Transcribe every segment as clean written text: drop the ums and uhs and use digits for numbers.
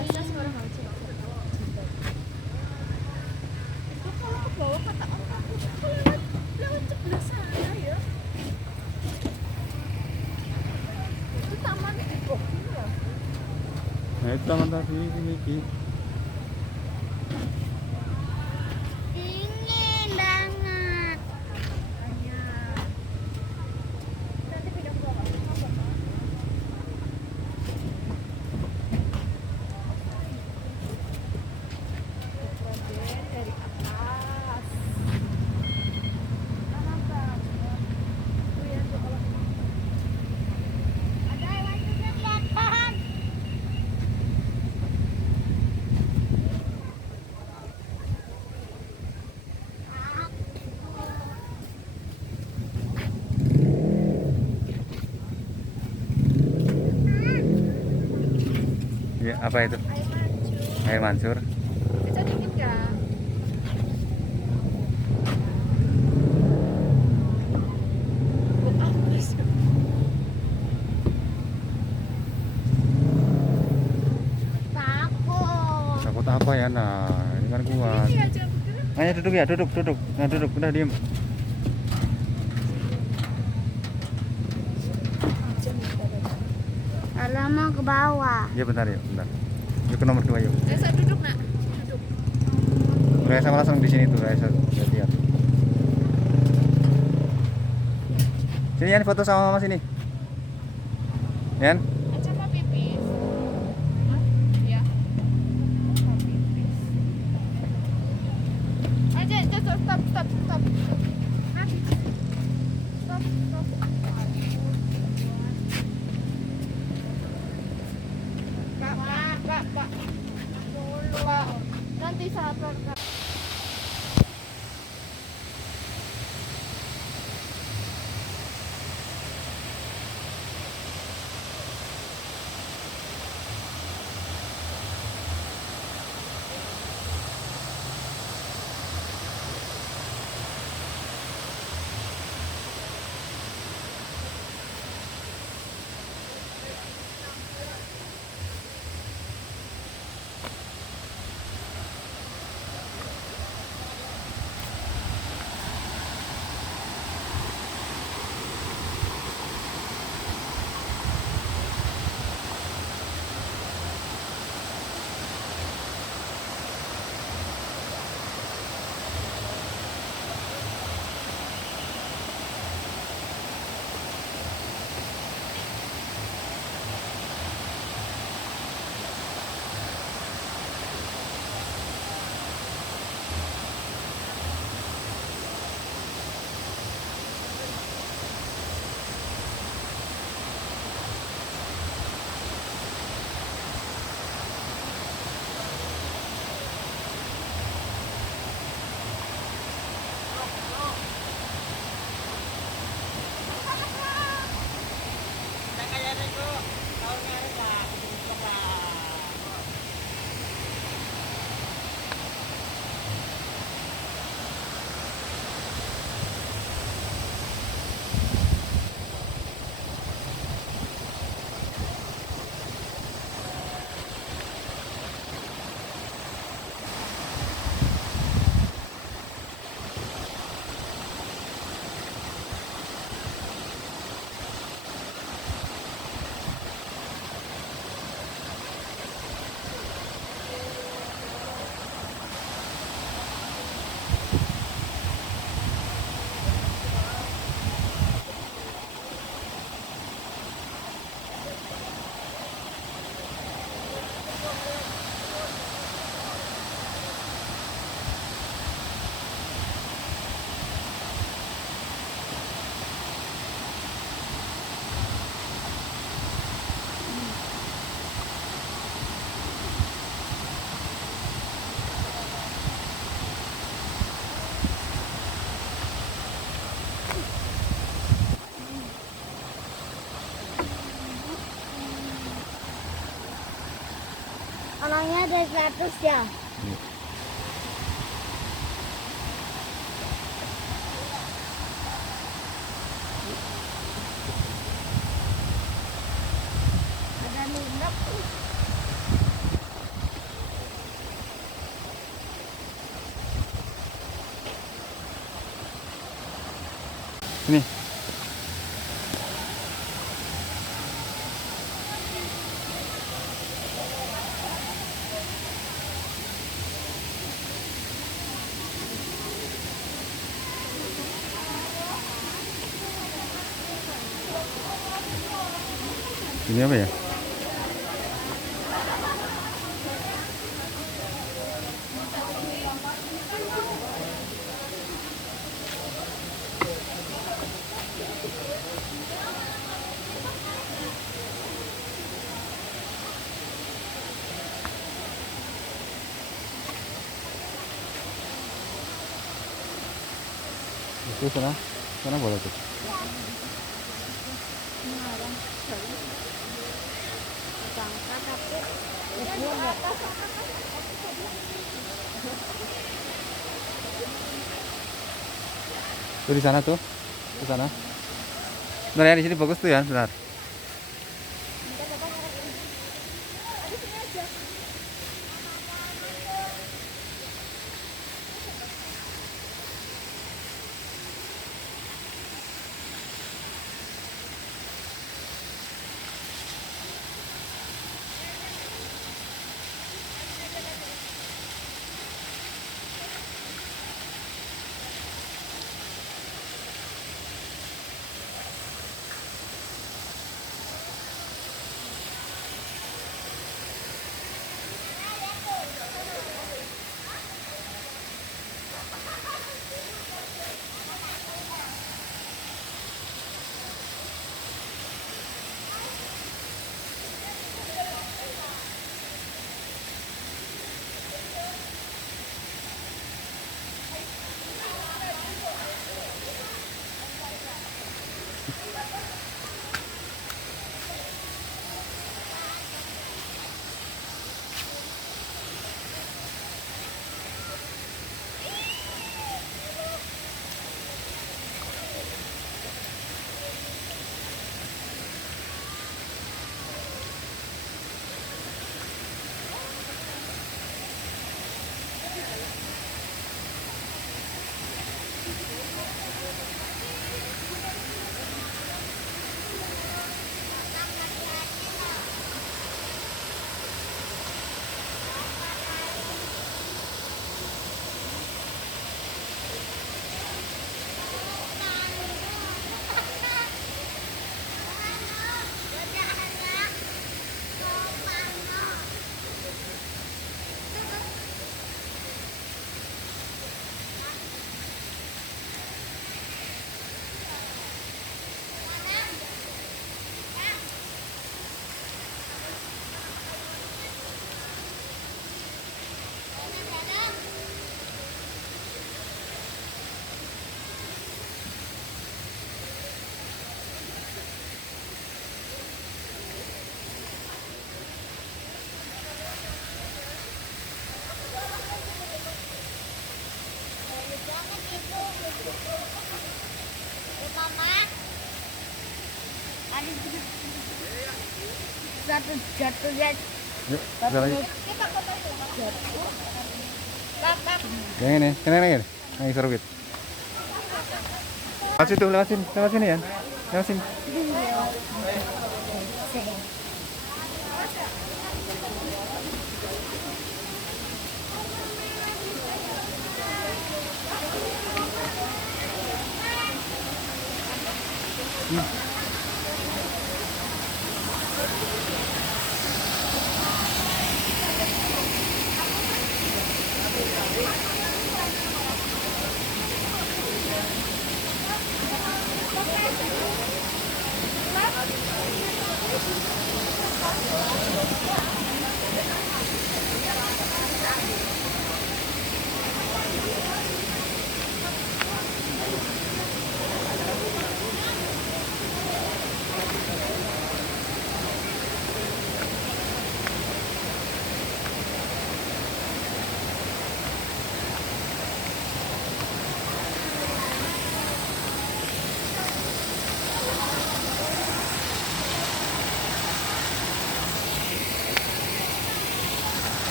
biasa sekarang nggak sih? Itu kalau ke bawah kata orang itu lewat sebelah sana ya. Itu taman oh iya. Nah itu taman tadi ini Ki. Dingin banget. Nanti pindah ke bawah. Dari atas. Mana bang? Oh ya tuh kalau Ada hewan juga kelihatan. Ya, apa itu? air mancur. Air mancur. Bisa dikit nggak? Buat apa sih? Takut. Takut apa ya? Nah, ini kan kuat. Ini aja bener. Ayo duduk ya, duduk. Nah, duduk, udah diem. Kalau mau ke bawah. Iya bentar yuk, bentar. Yuk ke nomor 2 yuk. Resa duduk nak. Duduk. Reza langsung di sini tuh, Reza. Lihat. Sini Yan, foto sama mama sini. Yan, Aja mau pipis. Hah? Iya. Mau pipis. Aja, stop. Hah? Stop. Kak. Pak. Nanti sabar, Kak. Orangnya ada 100 ya. Ada nunduk. Sini. Ini apa ya? Itu sana boleh tuh. Tuh di sana tuh, di sana. Benar ya, di sini bagus tuh ya, benar. Satu jatuh ya. Yuk, jalan lagi. Kakak. Yang ini, yang serbit. Lewat situ, lewat sini ya. Lewat sini.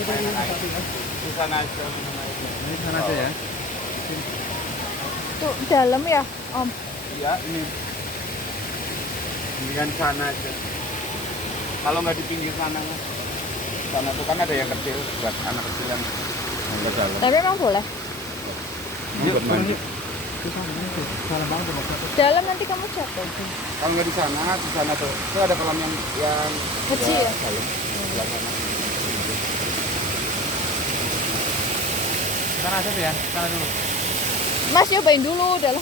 Di sana aja. Ini sana aja ya. Tuh dalam ya, Om. Iya, ini. Ini kan sana aja. Kalau nggak di pinggir sana, sana tuh kan ada yang kecil buat anak kecil yang ke dalam. Tapi emang boleh. Yuk, Buat mandi. Ke sana, itu. Salah banget tuh maksudnya. Dalam nanti kamu jatuh. Kalau nggak di sana tuh, itu ada kolam yang Kecil ya? dalam. Sebelah sana. Sana aja tuh ya, sana dulu. Mas cobain dulu dalam.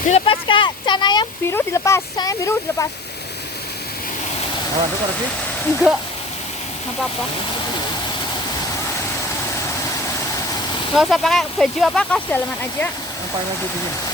Dilepas Kak, celana yang biru dilepas, celana yang biru dilepas. Oh, itu korupsi? Enggak. Nggak apa-apa. Nggak usah pakai baju apa, kaos dalaman aja. Apa yang mau